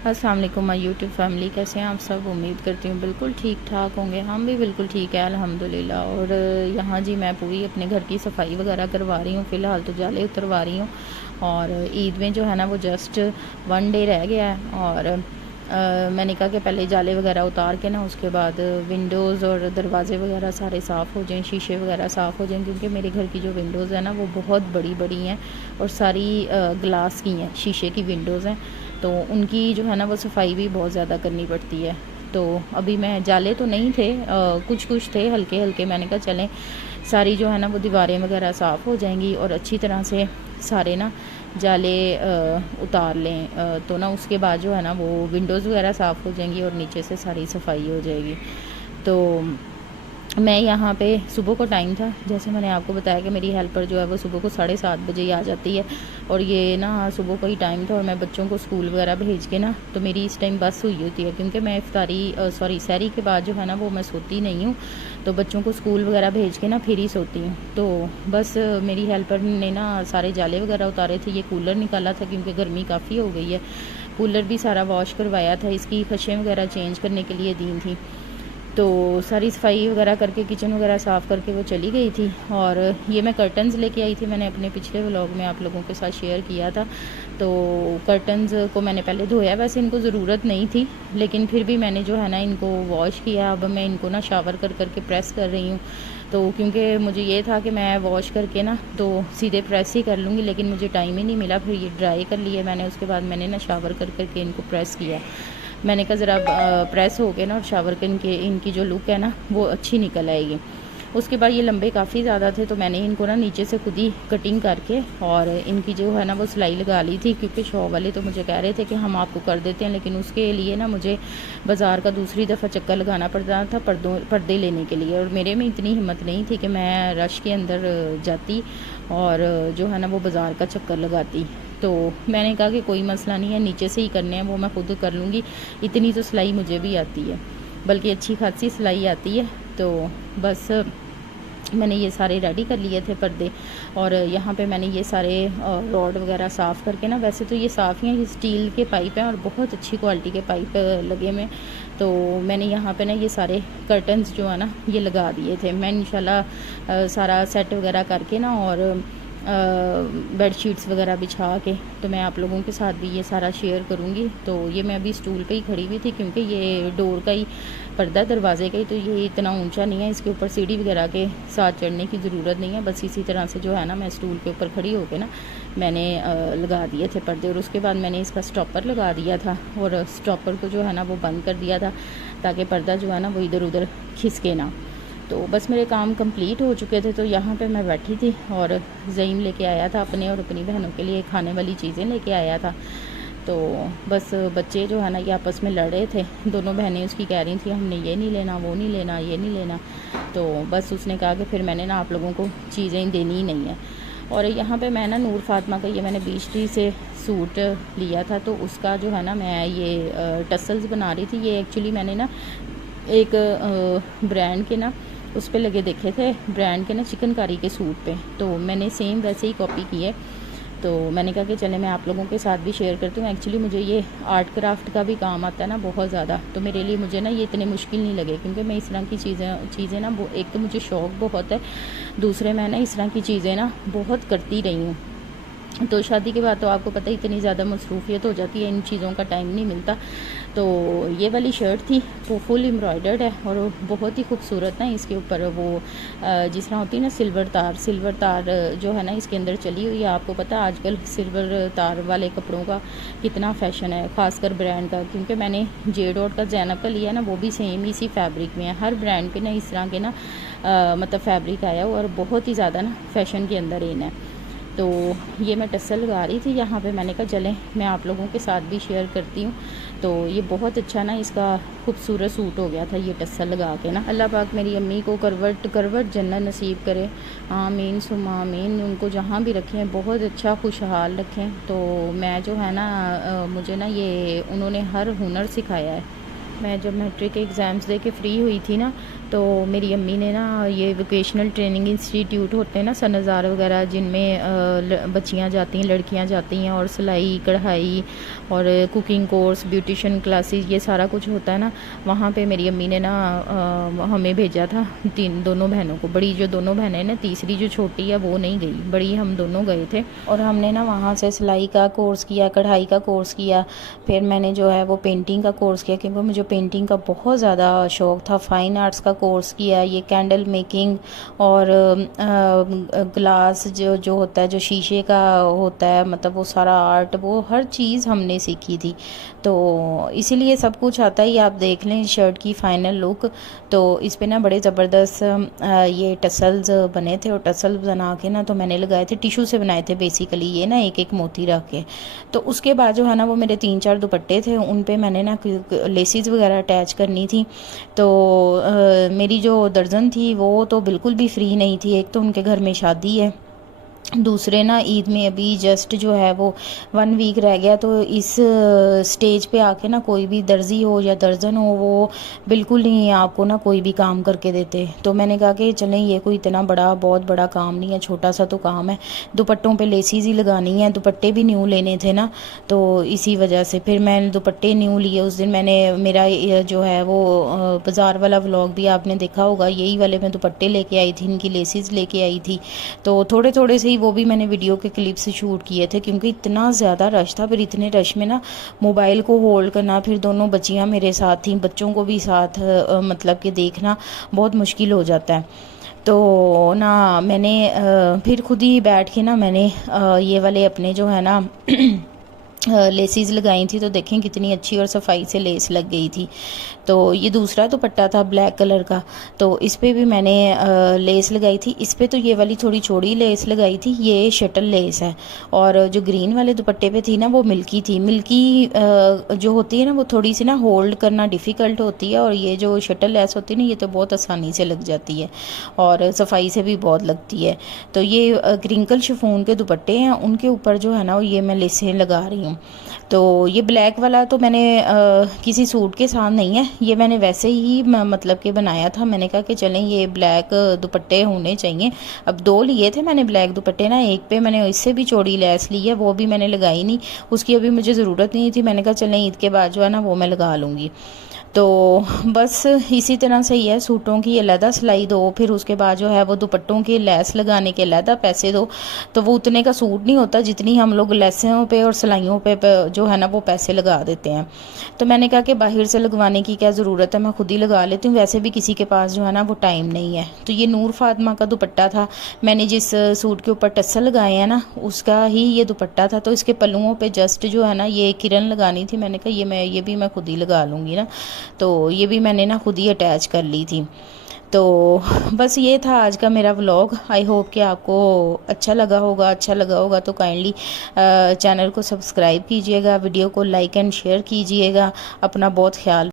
अस्सलाम वालेकुम my YouTube family, कैसे हैं आप सब। उम्मीद करती हूँ बिल्कुल ठीक ठाक होंगे। हम भी बिल्कुल ठीक है अल्हम्दुलिल्लाह। और यहाँ जी मैं पूरी अपने घर की सफाई वगैरह करवा रही हूँ। फ़िलहाल तो जाले उतरवा रही हूँ और ईद में जो है ना वो जस्ट 1 डे रह गया है। और मैंने कहा कि पहले जाले वगैरह उतार के ना उसके बाद विंडोज़ और दरवाज़े वगैरह सारे साफ़ हो जाएं, शीशे वगैरह साफ़ हो जाएं, क्योंकि मेरे घर की जो विंडोज़ है ना वो बहुत बड़ी बड़ी हैं और सारी ग्लास की हैं, शीशे की विंडोज़ हैं। तो उनकी जो है ना वो सफाई भी बहुत ज़्यादा करनी पड़ती है। तो अभी मैं जाले तो नहीं थे, कुछ कुछ थे हल्के हल्के। मैंने कहा चलें सारी जो है ना वो दीवारें वगैरह साफ़ हो जाएंगी और अच्छी तरह से सारे ना जाले उतार लें, तो ना उसके बाद जो है ना वो विंडोज़ वगैरह साफ़ हो जाएंगी और नीचे से सारी सफाई हो जाएगी। तो मैं यहाँ पे सुबह को टाइम था, जैसे मैंने आपको बताया कि मेरी हेल्पर जो है वो सुबह को 7:30 बजे ही आ जाती है। और ये ना सुबह को ही टाइम था और मैं बच्चों को स्कूल वगैरह भेज के ना, तो मेरी इस टाइम बस हुई होती है, क्योंकि मैं सहरी के बाद जो है ना वो मैं सोती नहीं हूँ। तो बच्चों को स्कूल वगैरह भेज के ना फिर ही सोती हूँ। तो बस मेरी हेल्पर ने ना सारे जाले वगैरह उतारे थे। ये कूलर निकाला था क्योंकि गर्मी काफ़ी हो गई है। कूलर भी सारा वॉश करवाया था, इसकी खशें वगैरह चेंज करने के लिए दी थी। तो सारी सफाई वगैरह करके किचन वगैरह साफ़ करके वो चली गई थी। और ये मैं कर्टन्स लेके आई थी, मैंने अपने पिछले व्लॉग में आप लोगों के साथ शेयर किया था। तो कर्टन्स को मैंने पहले धोया, वैसे इनको ज़रूरत नहीं थी, लेकिन फिर भी मैंने जो है ना इनको वॉश किया। अब मैं इनको ना शावर कर करके प्रेस कर रही हूँ। तो क्योंकि मुझे ये था कि मैं वॉश करके ना तो सीधे प्रेस ही कर लूँगी, लेकिन मुझे टाइम ही नहीं मिला। फिर ये ड्राई कर लिए मैंने, उसके बाद मैंने ना शावर कर करके इनको प्रेस किया। मैंने कहा ज़रा प्रेस हो गए ना और शावर के इनकी जो लुक है ना वो अच्छी निकल आएगी। उसके बाद ये लंबे काफ़ी ज़्यादा थे, तो मैंने इनको ना नीचे से खुद ही कटिंग करके और इनकी जो है ना वो सिलाई लगा ली थी। क्योंकि शॉप वाले तो मुझे कह रहे थे कि हम आपको कर देते हैं, लेकिन उसके लिए ना मुझे बाज़ार का दूसरी दफ़ा चक्कर लगाना पड़ता था पर्दे लेने के लिए। और मेरे में इतनी हिम्मत नहीं थी कि मैं रश के अंदर जाती और जो है ना वो बाज़ार का चक्कर लगाती। तो मैंने कहा कि कोई मसला नहीं है, नीचे से ही करने हैं, वो मैं खुद कर लूँगी। इतनी तो सिलाई मुझे भी आती है, बल्कि अच्छी खासी सिलाई आती है। तो बस मैंने ये सारे रेडी कर लिए थे पर्दे। और यहाँ पे मैंने ये सारे रॉड वगैरह साफ़ करके ना, वैसे तो ये साफ़ ही हैं, ये स्टील के पाइप हैं और बहुत अच्छी क्वालिटी के पाइप लगे हुए। तो मैंने यहाँ पे ना ये सारे कर्टन्स जो है ना ये लगा दिए थे। मैं इंशाल्लाह सारा सेट वगैरह करके ना और बेडशीट्स वगैरह बिछा के तो मैं आप लोगों के साथ भी ये सारा शेयर करूँगी। तो ये मैं अभी स्टूल पे ही खड़ी हुई थी, क्योंकि ये डोर का ही पर्दा दरवाजे का ही, तो ये इतना ऊंचा नहीं है, इसके ऊपर सीढ़ी वगैरह के साथ चढ़ने की ज़रूरत नहीं है। बस इसी तरह से जो है ना मैं स्टूल के ऊपर खड़ी होकर ना मैंने लगा दिए थे पर्दे। और उसके बाद मैंने इसका स्टॉपर लगा दिया था और स्टॉपर को जो है ना वो बंद कर दिया था, ताकि पर्दा जो है ना वो इधर उधर खिसके ना। तो बस मेरे काम कंप्लीट हो चुके थे। तो यहाँ पे मैं बैठी थी और ज़ईम लेके आया था अपने और अपनी बहनों के लिए खाने वाली चीज़ें लेके आया था। तो बस बच्चे जो है ना ये आपस में लड़ रहे थे। दोनों बहनें उसकी कह रही थी हमने ये नहीं लेना, वो नहीं लेना, ये नहीं लेना। तो बस उसने कहा कि फिर मैंने ना आप लोगों को चीज़ें देनी ही नहीं है। और यहाँ पे मैं ना नूर फातिमा का ये मैंने बीच से सूट लिया था, तो उसका जो है ना मैं ये टसल्स बना रही थी। ये एक्चुअली मैंने ना एक ब्रांड के ना उस पर लगे देखे थे, ब्रांड के ना चिकनकारी के सूट पे, तो मैंने सेम वैसे ही कॉपी की है। तो मैंने कहा कि चले मैं आप लोगों के साथ भी शेयर करती हूँ। एक्चुअली मुझे ये आर्ट क्राफ्ट का भी काम आता है ना बहुत ज़्यादा, तो मेरे लिए मुझे ना ये इतने मुश्किल नहीं लगे, क्योंकि मैं इस तरह की चीज़ें ना एक तो मुझे शौक़ बहुत है, दूसरे मैं ना इस तरह की चीज़ें ना बहुत करती रही हूँ। तो शादी के बाद तो आपको पता है इतनी ज़्यादा मसरूफियत हो जाती है, इन चीज़ों का टाइम नहीं मिलता। तो ये वाली शर्ट थी वो फुल एम्ब्रॉयडर्ड है और बहुत ही खूबसूरत ना इसके ऊपर वो जिस तरह होती है ना सिल्वर तार जो है ना इसके अंदर चली हुई है। आपको पता है आजकल सिल्वर तार वाले कपड़ों का कितना फ़ैशन है, ख़ासकर ब्रांड का। क्योंकि मैंने जे डॉट का ज़ैनब का लिया ना, वो भी सेम इसी फैब्रिक में है। हर ब्रांड पे ना इस तरह के ना मतलब फैब्रिक आया हुआ और बहुत ही ज़्यादा ना फ़ैशन के अंदर इन है। तो ये मैं टसल लगा रही थी यहाँ पे, मैंने कहा चलें मैं आप लोगों के साथ भी शेयर करती हूँ। तो ये बहुत अच्छा ना इसका खूबसूरत सूट हो गया था ये टसल लगा के ना। अल्लाह पाक मेरी अम्मी को करवट जन्नत नसीब करे, आमीन सुम्मा आमीन। उनको जहाँ भी रखें बहुत अच्छा खुशहाल रखें। तो मैं जो है ना मुझे ना ये उन्होंने हर हुनर सिखाया है। मैं जब मैट्रिक के एग्ज़ाम्स दे के फ्री हुई थी ना, तो मेरी अम्मी ने ना ये वोकेशनल ट्रेनिंग इंस्टीट्यूट होते हैं ना, सनज़ार वगैरह, जिनमें बच्चियाँ जाती हैं, लड़कियाँ जाती हैं, और सिलाई कढ़ाई और कुकिंग कोर्स, ब्यूटिशन क्लासेस, ये सारा कुछ होता है ना, वहाँ पे मेरी अम्मी ने ना हमें भेजा था, दोनों बहनों को। बड़ी जो दोनों बहनें ना, तीसरी जो छोटी है वो नहीं गई, बड़ी हम दोनों गए थे। और हमने ना वहाँ से सिलाई का कोर्स किया, कढ़ाई का कोर्स किया, फिर मैंने जो है वो पेंटिंग का कोर्स किया, क्योंकि मुझे पेंटिंग का बहुत ज़्यादा शौक़ था। फ़ाइन आर्ट्स का कोर्स किया, ये कैंडल मेकिंग और ग्लास जो होता है, जो शीशे का होता है, मतलब वो सारा आर्ट, वो हर चीज़ हमने सीखी थी। तो इसीलिए सब कुछ आता ही। आप देख लें शर्ट की फ़ाइनल लुक, तो इस पे ना बड़े ज़बरदस्त ये टसल्स बने थे, और टसल्स बना के ना तो मैंने लगाए थे, टिशू से बनाए थे बेसिकली, ये ना एक एक मोती रख के। तो उसके बाद जो है ना वो मेरे 3-4 दुपट्टे थे, उन पे मैंने ना लेसिस वगैरह अटैच करनी थी। तो मेरी जो दर्जन थी वो तो बिल्कुल भी फ्री नहीं थी। एक तो उनके घर में शादी है, दूसरे ना ईद में अभी जस्ट जो है वो 1 वीक रह गया। तो इस स्टेज पे आके ना कोई भी दर्जी हो या दर्जन हो, वो बिल्कुल नहीं आपको ना कोई भी काम करके देते। तो मैंने कहा कि चलें, ये कोई इतना बहुत बड़ा काम नहीं है, छोटा सा तो काम है। दुपट्टों पे लेसीज ही लगानी है, दुपट्टे भी न्यू लेने थे ना, तो इसी वजह से फिर मैंने दुपट्टे न्यू लिए। उस दिन मैंने मेरा जो है वो बाज़ार वाला व्लॉग भी आपने देखा होगा, यही वाले मैं दुपट्टे लेके आई थी, इनकी लेसीज लेके आई थी। तो थोड़े थोड़े से ही वो भी मैंने वीडियो के क्लिप्स शूट किए थे, क्योंकि इतना ज़्यादा रश था। फिर इतने रश में ना मोबाइल को होल्ड करना, फिर दोनों बच्चियां मेरे साथ थीं, बच्चों को भी साथ मतलब कि देखना बहुत मुश्किल हो जाता है। तो ना मैंने फिर खुद ही बैठ के ना मैंने ये वाले अपने जो है ना लेसीज लगाई थी। तो देखें कितनी अच्छी और सफाई से लेस लग गई थी। तो ये दूसरा दुपट्टा था ब्लैक कलर का, तो इस पर भी मैंने लेस लगाई थी। इस पर तो ये वाली थोड़ी चौड़ी लेस लगाई थी, ये शटल लेस है। और जो ग्रीन वाले दुपट्टे पे थी ना वो मिल्की थी। मिल्की जो होती है ना वो थोड़ी सी ना होल्ड करना डिफ़िकल्ट होती है, और ये जो शटल लेस होती है ना ये तो बहुत आसानी से लग जाती है, और सफाई से भी बहुत लगती है। तो ये क्रिंकल शिफॉन के दुपट्टे हैं, उनके ऊपर जो है ना ये मैं लेसें लगा रही हूँ। तो ये ब्लैक वाला तो मैंने किसी सूट के साथ नहीं है, ये मैंने वैसे ही मतलब कि बनाया था। मैंने कहा कि चलें ये ब्लैक दुपट्टे होने चाहिए। अब 2 लिए थे मैंने ब्लैक दुपट्टे ना, एक पे मैंने इससे भी चौड़ी लैस ली है, वो भी मैंने लगाई नहीं, उसकी अभी मुझे ज़रूरत नहीं थी। मैंने कहा चलें ईद के बाद जो है ना वो मैं लगा लूँगी। तो बस इसी तरह से ही है, सूटों की अलहदा सिलाई दो, फिर उसके बाद जो है वो दुपट्टों के लैस लगाने के अलहदा पैसे दो। तो वो उतने का सूट नहीं होता जितनी हम लोग लैसों पे और सिलाइयों पे जो है ना वो पैसे लगा देते हैं। तो मैंने कहा कि बाहर से लगवाने की क्या ज़रूरत है, मैं खुद ही लगा लेती हूँ, वैसे भी किसी के पास जो है ना वो टाइम नहीं है। तो ये नूर फातिमा का दुपट्टा था, मैंने जिस सूट के ऊपर टस्सर लगाए हैं ना उसका ही ये दुपट्टा था। तो इसके पल्लुओं पे जस्ट जो है ना ये किरण लगानी थी, मैंने कहा ये भी मैं खुद ही लगा लूँगी ना, तो ये भी मैंने ना खुद ही अटैच कर ली थी। तो बस ये था आज का मेरा व्लॉग। आई होप कि आपको अच्छा लगा होगा तो काइंडली चैनल को सब्सक्राइब कीजिएगा, वीडियो को लाइक एंड शेयर कीजिएगा। अपना बहुत ख्याल